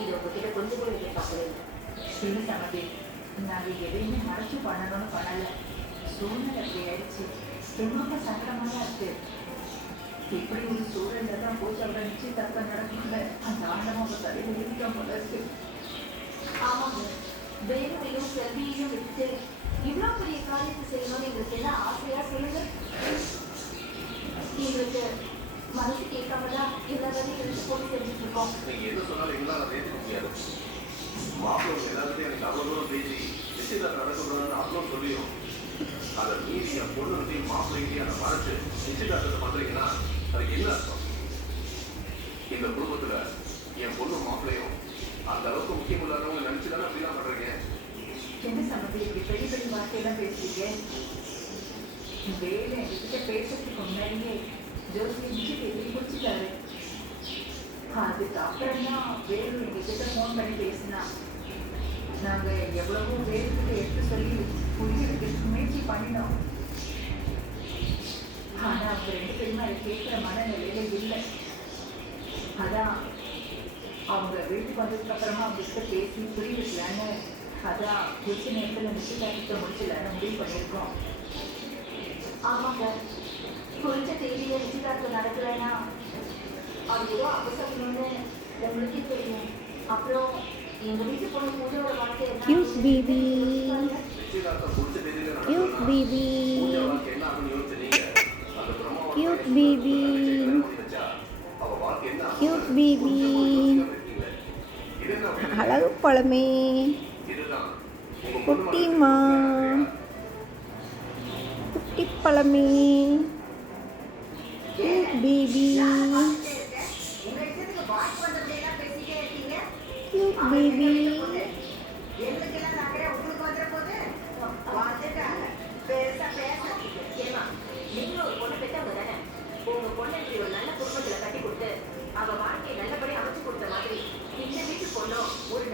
இது உங்ககிட்ட கொஞ்சம் கூட எதிர்பார்க்கவே இல்லை. சின்ன சமதி, நாங்கள் எதையுமே மறைச்சு பண்ணணும்னு பண்ணலை. சூழ்நிலை அப்படி ஆயிடுச்சு. ரொம்ப சங்கடமாக தான் இருக்கு. இப்படி ஒரு சூழல்ல தான் போச்சு அவரை நிச்சயதார்த்தம் நடக்கல. அந்த ஆண்டவன் அவங்க தலையில் எழுதிட்டோம் போல இருக்கு. ஆமாங்க, வேணுவையும் செல்வியையும் விட்டு இவ்வளோ பெரிய காரியத்தை செய்யணும்னு எங்களுக்கு என்ன ஆசையா சொல்லுங்க. எங்களுக்கு மனசு கேட்காம தான் எல்லா வேலையும் எழுதி போட்டு செஞ்சுட்டு இருக்கோம். நீங்க என்ன சொன்னாலும் எங்களால் அதை ஏற்றுக்க முடியாது. மாப்பிள்ளை எல்லாருமே எனக்கு அவ்வளோ தூரம் பேசி நிச்சயதார்த்தம் நடக்கக்கூடாதுன்னு அவ்வளோ சொல்லியும் அதை மீறி என் பொண்ணு வந்து மாப்பிள்ளைக்கு அதை மறைச்சு நிச்சயதார்த்தத்தை பண்றீங்கன்னா அதுக்கு என்ன அர்த்தம்? இந்த குடும்பத்துல என் பொண்ணு மாப்பிள்ளையும் அந்த அளவுக்கு முக்கியம் இல்லாதவங்க நினைச்சுதானே அப்படிலாம் பண்றீங்க. என்ன சமதி, இப்படி பெரிய பெரிய வார்த்தையெல்லாம் பேசுறீங்க? வேலை எங்ககிட்ட பேசுறதுக்கு முன்னாடியே ஜோசி நிச்சயத்தை எழுதி முடிச்சுட்டாரு. அதுக்கப்புறம் தான் வேலு எங்ககிட்ட ஃபோன் பண்ணி பேசினா. நாங்கள் எவ்வளவோ வேலுக்கிட்ட எடுத்து சொல்லி புரிய வைக்கிறதுக்கு முயற்சி பண்ணினோம். ஆனால் அவங்க ரெண்டு பேருமே அதை கேட்குற மனநிலையில இல்லை. அதான் அவங்க வீட்டுக்கு வந்ததுக்கு அப்புறமா அவங்ககிட்ட பேசி புரிய வைக்கலான்னு, அதான் குறிச்ச நேரத்தில் நிச்சயதார்த்தத்தை முடிச்சலான்னு முடிவு பண்ணியிருக்கோம். ஆமாங்க, குறிச்ச தேதியில நிச்சயதார்த்தம் நடக்கலைன்னா அது ஏதோ அவசரம்னு உங்களுக்கே தெரியும். அப்புறம் எங்க வீட்டு பொண்ணு பூஜையோட வாழ்க்கை Cute baby. நிச்சயதார்த்தம் முடிச்ச தேதியில Cute நடக்கணும்னா baby. பூஜை வாழ்க்கை என்ன ஆகும்னு யோசிச்சு நீங்க அந்த பிரம்மாவோட Cute வயசுல baby. கல்யாணம் பண்ணி வச்சா அவ வாழ்க்கை என்ன ஆகும்? Cute baby. இது என்ன அப்படி? அழகு பழமே, இதுதான் உங்க பொண்ணு குட்டிமா, குட்டி பழமே, cute baby, cute baby. ஏமா, நீங்களும் ஒரு பொண்ணு பெற்றவங்க தானே. உங்க பொண்ணை இப்படி ஒரு நல்ல குடும்பத்துல கட்டி கொடுத்து அவ வாழ்க்கையை நல்லபடியா அமைச்சு கொடுத்த மாதிரி இந்த வீட்டு பொண்ணும் ஒரு